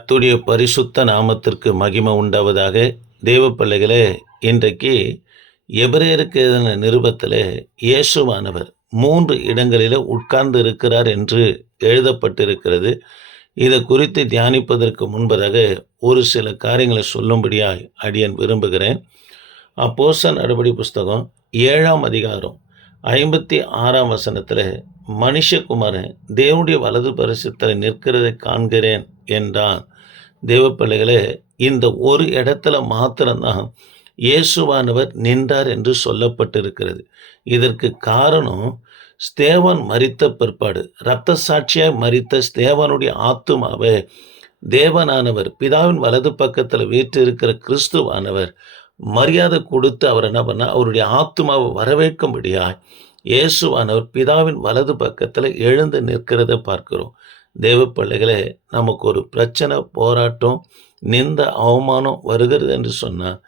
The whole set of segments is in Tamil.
கத்துடைய பரிசுத்த நாமத்திற்கு மகிமை உண்டாவதாக தேவ பிள்ளைகளே இன்றைக்கு எபிரேருக்கு எழுதின நிருபத்தில் இயேசுவானவர் மூன்று இடங்களில் உட்கார்ந்து இருக்கிறார் என்று எழுதப்பட்டிருக்கிறது. இதை குறித்து தியானிப்பதற்கு முன்பதாக ஒரு சில காரியங்களை சொல்லும்படியாய் அடியன் விரும்புகிறேன். அப்போச நடபடி புஸ்தகம் ஏழாம் அதிகாரம் ஐம்பத்தி ஆறாம் வசனத்தில் மனுஷகுமாரன் தேவனுடைய வலது பரிசுத்தில் நிற்கிறதை காண்கிறேன் என்றான். தேவப்பிள்ளைகளே இந்த ஒரு இடத்துல மாத்திரம்தான் இயேசுவானவர் நின்றார் என்று சொல்லப்பட்டிருக்கிறது. இதற்கு காரணம் ஸ்தேவன் மறித்த பிற்பாடு இரத்த சாட்சியாய் மறித்த ஸ்தேவனுடைய ஆத்துமாவை தேவனானவர் பிதாவின் வலது பக்கத்தில் வீற்றிருக்கிற கிறிஸ்துவானவர் மரியாதை கொடுத்து அவர் என்ன பண்ணால் அவருடைய ஆத்துமாவை வரவேற்கும்படியாய் இயேசுவானவர் பிதாவின் வலது பக்கத்தில் எழுந்து நிற்கிறத பார்க்கிறோம். தேவ பிள்ளைகளே நமக்கு ஒரு பிரச்சனை போராட்டம் நிந்த அவமானம் வருகிறது என்று சொன்னால்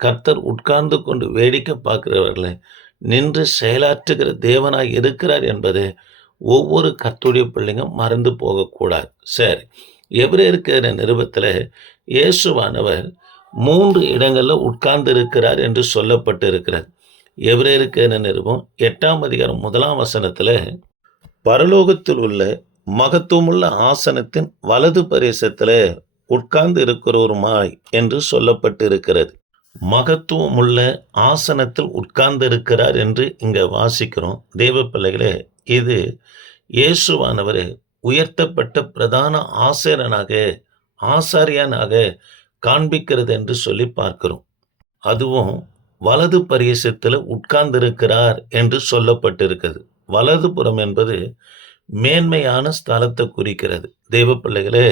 கர்த்தர் உட்கார்ந்து கொண்டு வேடிக்கை பார்க்குறவர்களே நின்று செயலாற்றுகிற தேவனாக இருக்கிறார் என்பதை ஒவ்வொரு கர்த்துடைய பிள்ளைங்க மறந்து போகக்கூடாது. சரி எவரே இருக்கிற நிருபத்தில் இயேசுவானவர் மூன்று இடங்களில் உட்கார்ந்து இருக்கிறார் என்று சொல்லப்பட்டு இருக்கிறார் எவரே இருக்கிற நிருபம் எட்டாம் அதிகாரம் முதலாம் வசனத்தில் பரலோகத்தில் உள்ள மகத்துவமுள்ள ஆசனத்தின் வலது பரிசத்தில் உட்கார்ந்து இருக்கிறோருமாய் என்று சொல்லப்பட்டு இருக்கிறது மகத்துவமுள்ள ஆசனத்தில் உட்கார்ந்து இருக்கிறார் என்று இங்கே வாசிக்கிறோம். தேவ பிள்ளைகளே இது இயேசுவானவர் உயர்த்தப்பட்ட பிரதான ஆசிரியனாக ஆசாரியனாக காண்பிக்கிறது என்று சொல்லி பார்க்கிறோம். அதுவும் வலது பரிசத்தில் உட்கார்ந்திருக்கிறார் என்று சொல்லப்பட்டிருக்கிறது. வலது புறம் என்பது மேன்மையான ஸ்தலத்தை குறிக்கிறது. தெய்வ பிள்ளைகளே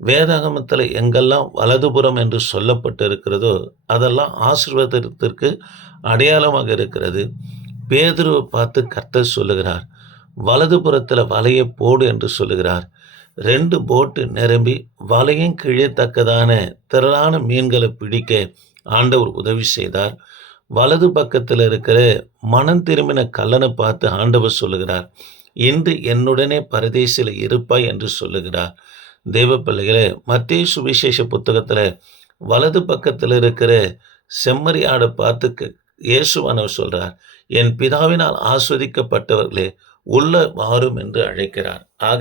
வேதாகமத்தில் எங்கெல்லாம் வலதுபுறம் என்று சொல்லப்பட்டு இருக்கிறதோ அதெல்லாம் ஆசீர்வாதத்திற்கு அடையாளமாக இருக்கிறது. பேதுருவை பார்த்து கர்த்தர் சொல்லுகிறார் வலதுபுறத்தில் வலையை போடு என்று சொல்லுகிறார். ரெண்டு போட்டு நிரம்பி வலையும் கிழியத்தக்கதான திரளான மீன்களை பிடிக்க ஆண்டவர் உதவி செய்தார். வலது பக்கத்தில் இருக்கிற மனம் திரும்பின கல்லனை பார்த்து ஆண்டவர் சொல்லுகிறார் இன்று என்னுடனே பரதேசில் இருப்பாய் என்று சொல்லுகிறார். தேவ பிள்ளைகளே மத்திய சுவிசேஷ புத்தகத்தில் வலது பக்கத்தில் இருக்கிற செம்மறி ஆடை பார்த்து இயேசுவானவர் சொல்கிறார் என் பிதாவினால் ஆஸ்வதிக்கப்பட்டவர்களே உள்ள வாரும் என்று அழைக்கிறார். ஆக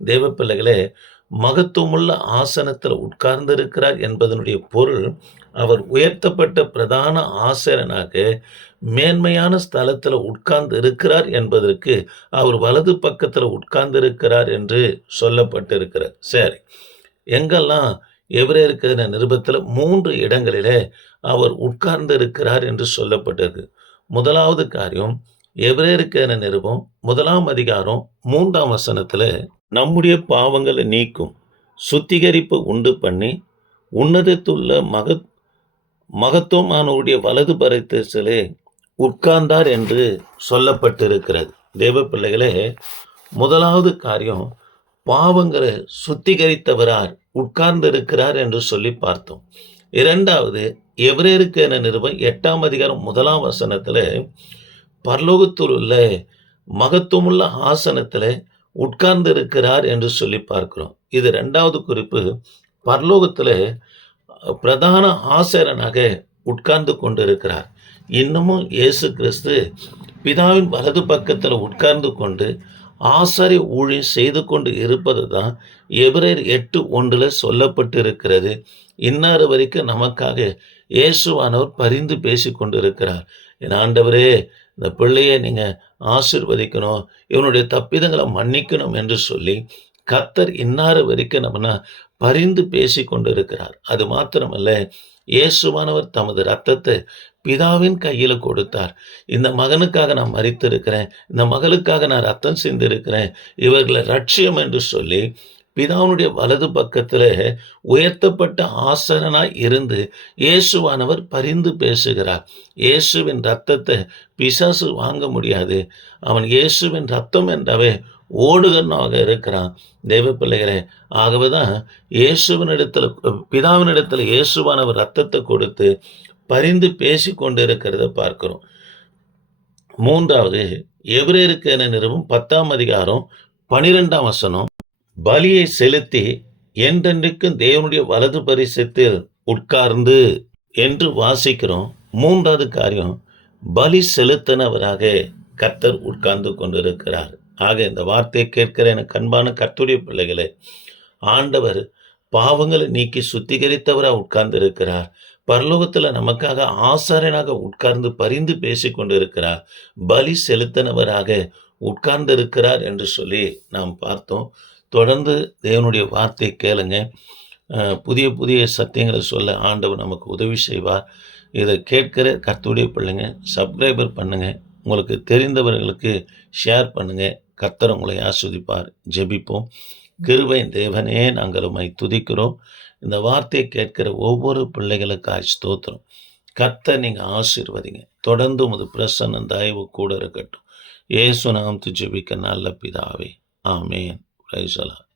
தேவ பிள்ளைகளே மகத்துவமுள்ள ஆசனத்தில் உட்கார்ந்திருக்கிறார் என்பதனுடைய பொருள் அவர் உயர்த்தப்பட்ட பிரதான ஆசரனாக மேன்மையான ஸ்தலத்தில் உட்கார்ந்து இருக்கிறார் என்பதற்கு அவர் வலது பக்கத்தில் உட்கார்ந்து இருக்கிறார் என்று சொல்லப்பட்டிருக்கிறார். சரி எங்கெல்லாம் எவரே இருக்கிற நிருபத்தில் மூன்று இடங்களிலே அவர் உட்கார்ந்து இருக்கிறார் என்று சொல்லப்பட்டிருக்கு. முதலாவது காரியம் எவரே இருக்கிற நிருபம் முதலாம் அதிகாரம் மூன்றாம் வசனத்தில் நம்முடைய பாவங்களை நீக்கும் சுத்திகரிப்பு உண்டு பண்ணி உன்னதத்துள்ள மகத் மகத்துவமானவருடைய வலது பரத்திலே உட்கார்ந்தார் என்று சொல்லப்பட்டிருக்கிறது. தேவ பிள்ளைகளே முதலாவது காரியம் பாவங்களை சுத்திகரித்தவரார் உட்கார்ந்து இருக்கிறார் என்று சொல்லி பார்த்தோம். இரண்டாவது எவரேருக்கு என நிறுவ எட்டாம் அதிகாரம் முதலாம் வசனத்தில் பரலோகத்தில் உள்ள மகத்துவமுள்ள ஆசனத்தில் உட்கார்ந்து இருக்கிறார் என்று சொல்லி பார்க்கிறோம். இது ரெண்டாவது குறிப்பு பரலோகத்தில் பிரதான ஆசிரியனாக உட்கார்ந்து கொண்டிருக்கிறார். இன்னமும் இயேசு கிறிஸ்து பிதாவின் வலது பக்கத்தில் உட்கார்ந்து கொண்டு ஆசாரி ஊழியம் செய்து கொண்டு இருப்பது தான் எபிரேர் எட்டு ஒன்றில் சொல்லப்பட்டிருக்கிறது. இன்னாறு வரைக்கும் நமக்காக இயேசுவானவர் பரிந்து பேசி கொண்டிருக்கிறார். என் ஆண்டவரே இந்த பிள்ளையை நீங்கள் ஆசிர்வதிக்கணும் இவனுடைய தப்பிதங்களை மன்னிக்கணும் என்று சொல்லி கத்தர் இன்னாறு வரைக்கும் நம்ம பரிந்து பேசி கொண்டிருக்கிறார் அது மாத்திரமல்ல இயேசுவானவர் தமது ரத்தத்தை பிதாவின் கையில் கொடுத்தார். இந்த மகனுக்காக நான் மறித்திருக்கிறேன் இந்த மகளுக்காக நான் ரத்தம் சிந்திருக்கிறேன் இவர்களை ரட்சியம் என்று சொல்லி பிதாவுடைய வலது பக்கத்தில் உயர்த்தப்பட்ட ஆசரனாய் இருந்து இயேசுவானவர் பரிந்து பேசுகிறார். இயேசுவின் ரத்தத்தை பிசாசு வாங்க முடியாது. அவன் இயேசுவின் ரத்தம் என்றவே ஓடுகனாக இருக்கிறான். தெய்வ பிள்ளைகளே ஆகவே தான் இயேசுவினிடத்தில் பிதாவினிடத்தில் இயேசுவானவர் ரத்தத்தை கொடுத்து பரிந்து பேசி கொண்டு இருக்கிறத பார்க்கிறோம். மூன்றாவது எவரே என நிறுவும் பத்தாம் அதிகாரம் பனிரெண்டாம் வசனம். பலியை செலுத்தி என்றென்றைக்கும் தேவனுடைய வலது பரிசத்தில் உட்கார்ந்து என்று வாசிக்கிறோம். மூன்றாவது காரியம் பலி செலுத்தினவராக கர்த்தர் உட்கார்ந்து கொண்டிருக்கிறார். ஆக இந்த வார்த்தையை கேட்கிற எனக்கு அன்பான கர்த்தருடைய பிள்ளைகளே ஆண்டவர் பாவங்களை நீக்கி சுத்திகரித்தவராக உட்கார்ந்து இருக்கிறார் பரலோகத்தில் நமக்காக ஆசாரியனாக உட்கார்ந்து பரிந்து பேசி கொண்டிருக்கிறார் பலி செலுத்தினவராக உட்கார்ந்து இருக்கிறார் என்று சொல்லி நாம் பார்த்தோம். தொடர்ந்து தேவனுடைய வார்த்தை கேளுங்க. புதிய புதிய சத்தியங்களை சொல்ல ஆண்டவர் நமக்கு உதவி செய்வார். இதை கேட்கிற கர்த்தருடைய பிள்ளைங்க சப்ஸ்கிரைபர் பண்ணுங்கள் உங்களுக்கு தெரிந்தவர்களுக்கு ஷேர் பண்ணுங்கள் கர்த்தர் உங்களை ஆஸ்வதிப்பார். ஜெபிப்போம். கிருபை தேவனே நாங்கள் உம்மை துதிக்கிறோம். இந்த வார்த்தையை கேட்கிற ஒவ்வொரு பிள்ளைகளுக்காய் ஸ்தோத்திரம். கத்தை நீங்கள் ஆசீர்வதிங்க. தொடர்ந்து உமது பிரசன்ன தயவு கூட இருக்கட்டும். ஏசு நாம் ஜெபிக்க நல்ல பிதாவே. ஆமேன். ليس لها.